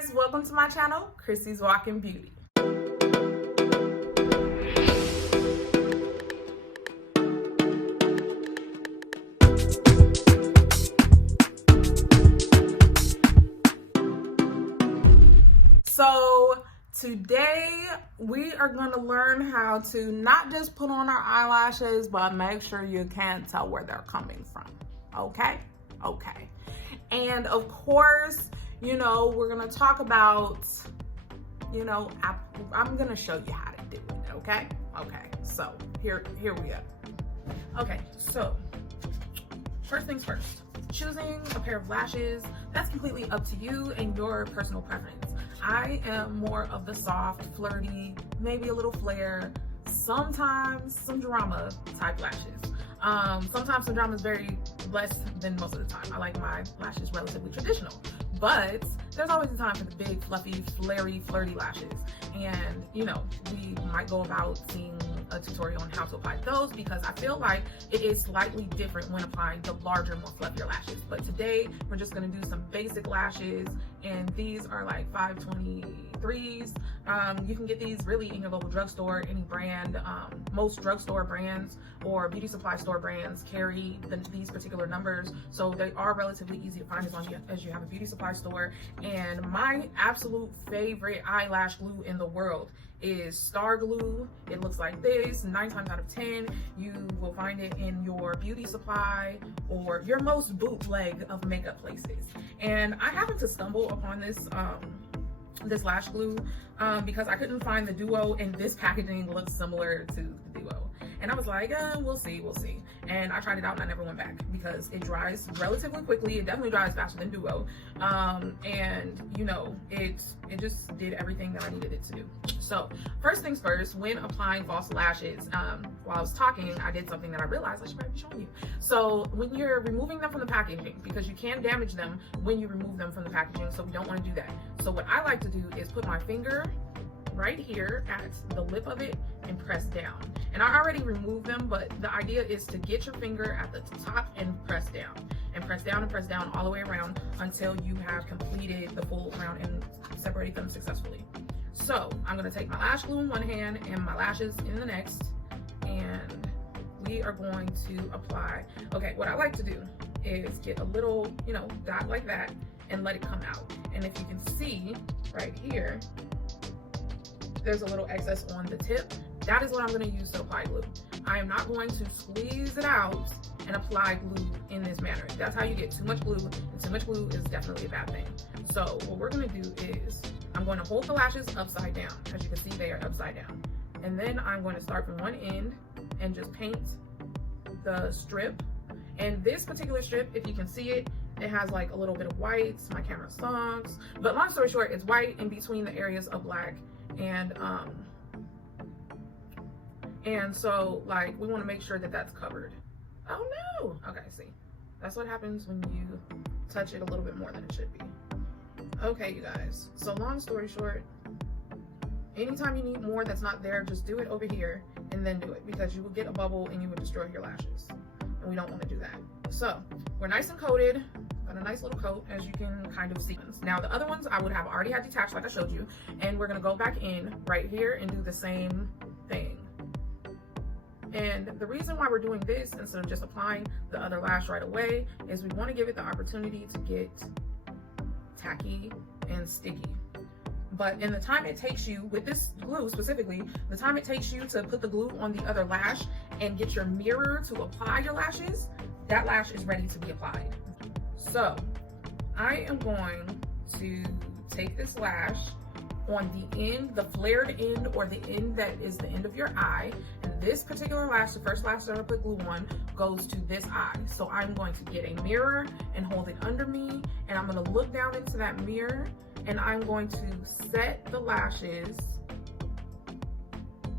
guys, welcome to my channel, Chrissy's Walking Beauty. So today we are going to learn how to not just put on our eyelashes, but make sure you can't tell where they're coming from. Okay? And of course, we're going to talk about, I'm going to show you how to do it. Okay? So here we go. Okay, so first things first, choosing a pair of lashes, that's completely up to you and your personal preference. I am more of the soft, flirty, maybe a little flare, sometimes some drama type lashes. Sometimes some drama is very less than most of the time. I like my lashes relatively traditional, but there's always a time for the big, fluffy, flary, flirty lashes. And, we might go about seeing a tutorial on how to apply those, because I feel like it is slightly different when applying the larger, more fluffier lashes. But today we're just going to do some basic lashes, and these are like 523s. You can get these really in your local drugstore, any brand. Most drugstore brands or beauty supply store brands carry these particular numbers, so they are relatively easy to find as long as you have a beauty supply store. And my absolute favorite eyelash glue in the world is Star Glue. It looks like this. 9 times out of 10 you will find it in your beauty supply or your most bootleg of makeup places. And I happened to stumble upon this this lash glue because I couldn't find the Duo, and this packaging looks similar to the Duo. And I was like, we'll see. And I tried it out and I never went back because it dries relatively quickly. It definitely dries faster than Duo. And it just did everything that I needed it to do. So first things first, when applying false lashes, while I was talking, I did something that I realized I should probably be showing you. So when you're removing them from the packaging, because you can damage them when you remove them from the packaging, so we don't want to do that. So what I like to do is put my finger right here at the lip of it and press down. And I already removed them, but the idea is to get your finger at the top and press down and press down and press down all the way around until you have completed the full round and separated them successfully. So I'm going to take my lash glue in one hand and my lashes in the next, and we are going to apply. Okay, what I like to do is get a little dot like that and let it come out. And if you can see right here, there's a little excess on the tip. That is what I'm going to use to apply glue. I am not going to squeeze it out and apply glue in this manner. That's how you get too much glue, and too much glue is definitely a bad thing. So what we're going to do is I'm going to hold the lashes upside down. As you can see, they are upside down. And then I'm going to start from one end and just paint the strip. And this particular strip, if you can see it, it has like a little bit of white. My camera sucks. But long story short, it's white in between the areas of black. And so like we want to make sure that that's covered. Oh no. Okay, see, that's what happens when you touch it a little bit more than it should be. Okay, you guys, so long story short, anytime you need more that's not there, just do it over here and then do it, because you will get a bubble and you will destroy your lashes, and we don't want to do that. So we're nice and coated. Got a nice little coat, as you can kind of see. Now the other ones I would have already had detached like I showed you, and we're going to go back in right here and do the same thing. And the reason why we're doing this instead of just applying the other lash right away is we want to give it the opportunity to get tacky and sticky. But in the time it takes you, with this glue specifically, the time it takes you to put the glue on the other lash and get your mirror to apply your lashes, that lash is ready to be applied. So I am going to take this lash on the end, the flared end, or the end that is the end of your eye. And this particular lash, the first lash that I put glue on, goes to this eye. So I'm going to get a mirror and hold it under me, and I'm going to look down into that mirror, and I'm going to set the lashes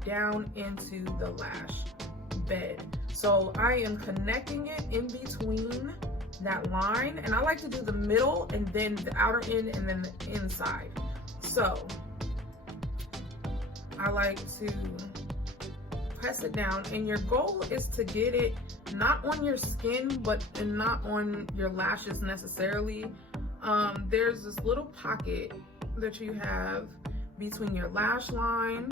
down into the lash bed. So I am connecting it in between that line, and I like to do the middle and then the outer end and then the inside. So I like to press it down, and your goal is to get it not on your skin, but not on your lashes necessarily. There's this little pocket that you have between your lash line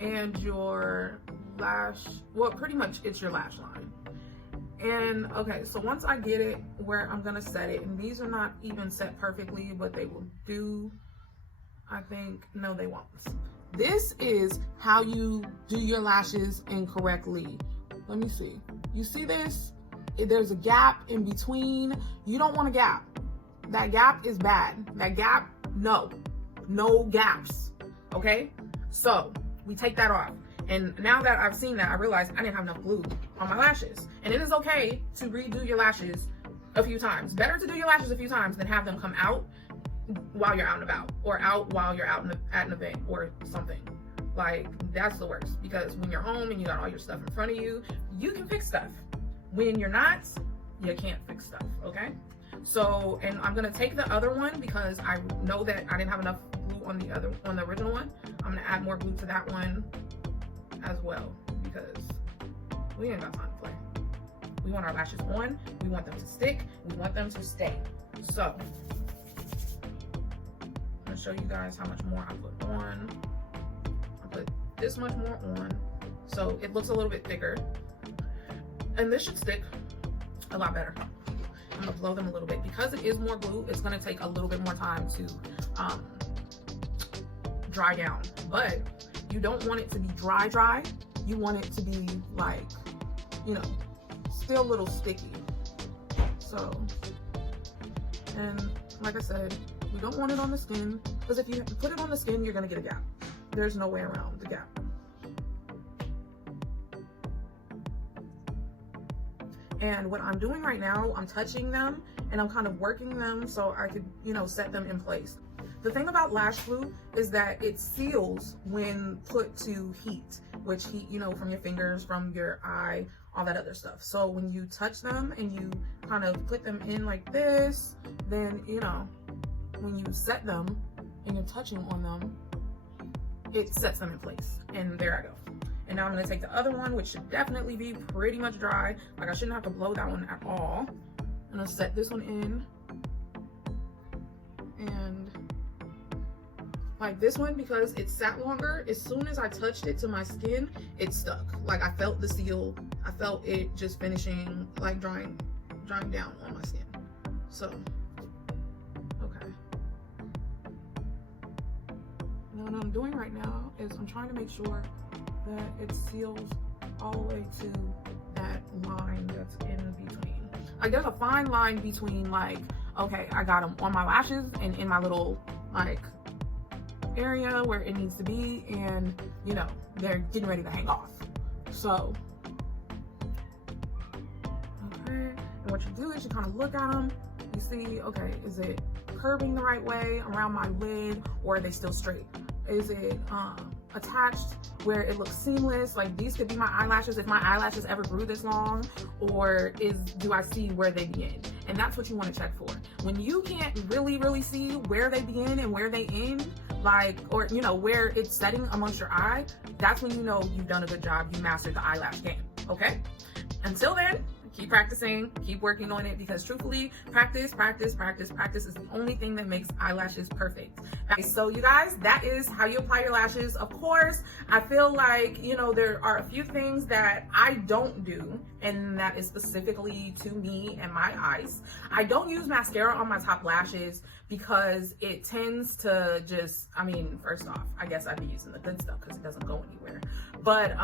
and your lash, well, pretty much it's your lash line. And okay, so once I get it where I'm gonna set it, and these are not even set perfectly, but they will do, I think, no, they won't. This is how you do your lashes incorrectly. Let me see. You see this? There's a gap in between. You don't want a gap. That gap is bad. That gap, no gaps, okay? So we take that off. And now that I've seen that, I realized I didn't have enough glue on my lashes. And it is okay to redo your lashes a few times. Better to do your lashes a few times than have them come out while you're out and about, or out while you're out at an event or something. Like, that's the worst, because when you're home and you got all your stuff in front of you, you can fix stuff. When you're not, you can't fix stuff, okay? So, and I'm gonna take the other one because I know that I didn't have enough glue on the original one. I'm gonna add more glue to that one as well, because we ain't got time to play. We want our lashes on, we want them to stick, we want them to stay. So, I'm gonna show you guys how much more I put on. I put this much more on, so it looks a little bit thicker. And this should stick a lot better. I'm gonna blow them a little bit. Because it is more glue, it's gonna take a little bit more time to dry down. But you don't want it to be dry. You want it to be like, you know, still a little sticky. So, and like I said, we don't want it on the skin, because if you put it on the skin, you're gonna get a gap. There's no way around the gap. And what I'm doing right now, I'm touching them and I'm kind of working them so I could, you know, set them in place. The thing about lash glue is that it seals when put to heat, which heat, you know, from your fingers, from your eye, all that other stuff. So when you touch them and you kind of put them in like this, then, you know, when you set them and you're touching on them, it sets them in place. And there I go. And now I'm gonna take the other one, which should definitely be pretty much dry. Like, I shouldn't have to blow that one at all. I'm gonna set this one in. And like this one, because it sat longer, as soon as I touched it to my skin, it stuck. Like, I felt the seal. I felt it just finishing, like drying down on my skin. So, okay. Now what I'm doing right now is I'm trying to make sure that it seals all the way to that line that's in between. Like, there's a fine line between, like, okay, I got them on my lashes and in my little, like, area where it needs to be, and, you know, they're getting ready to hang off. So, okay, and what you do is you kind of look at them, you see, okay, is it curving the right way around my lid, or are they still straight? Is it attached where it looks seamless? Like, these could be my eyelashes if my eyelashes ever grew this long, or do I see where they begin? And that's what you want to check for. When you can't really see where they begin and where they end, like, or, you know, where it's setting amongst your eye, that's when you know you've done a good job, you mastered the eyelash game, okay? Until then, keep practicing, keep working on it, because truthfully, practice is the only thing that makes eyelashes perfect. Okay, so you guys, that is how you apply your lashes. Of course, I feel like, you know, there are a few things that I don't do, and that is specifically to me and my eyes. I don't use mascara on my top lashes because it tends to just, I mean, first off, I guess I'd be using the good stuff because it doesn't go anywhere. But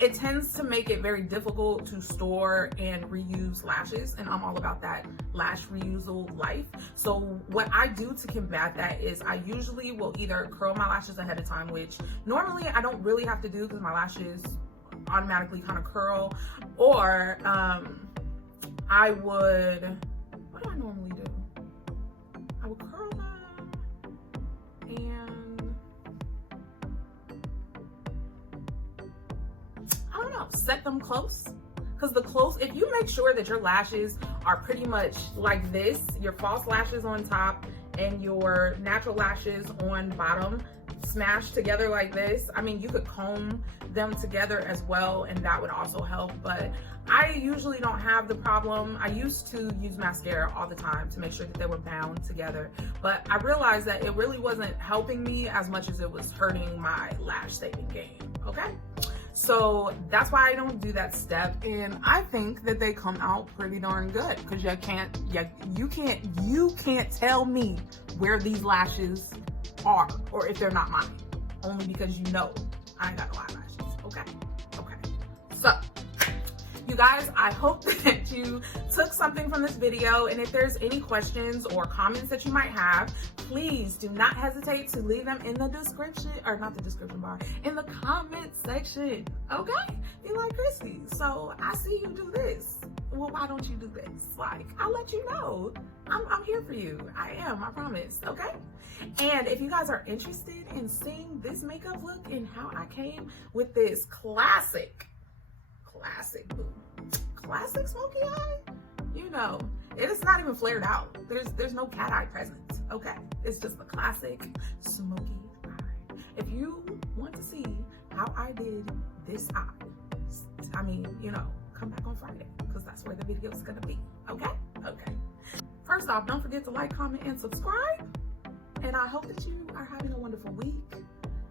it tends to make it very difficult to store and reuse lashes, and I'm all about that lash reusal life. So what I do to combat that is I usually will either curl my lashes ahead of time, which normally I don't really have to do because my lashes automatically kind of curl, or I would, what do I normally do? I would curl them and I don't know, set them close. Because if you make sure that your lashes are pretty much like this, your false lashes on top and your natural lashes on bottom smashed together like this. I mean, you could comb them together as well, and that would also help, but I usually don't have the problem. I used to use mascara all the time to make sure that they were bound together, but I realized that it really wasn't helping me as much as it was hurting my lash saving game, okay? So that's why I don't do that step, and I think that they come out pretty darn good, because you can't tell me where these lashes are or if they're not mine, only because you know I ain't got no eyelashes. Okay. So you guys, I hope that you took something from this video, and if there's any questions or comments that you might have, please do not hesitate to leave them in the description, or not the description bar, in the comment section, okay? Be like, Chrissy, so I see you do this. Well, why don't you do this? Like, I'll let you know. I'm here for you. I am, I promise, okay? And if you guys are interested in seeing this makeup look and how I came with this classic smoky eye, you know, it is not even flared out. There's no cat eye present, okay? It's just the classic smoky eye. If you want to see how I did this eye, I mean, you know, come back on Friday, because that's where the video is gonna be, okay? First off, don't forget to like, comment, and subscribe. And I hope that you are having a wonderful week,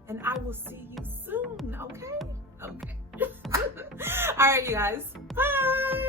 and I will see you soon, okay? All right, you guys, bye.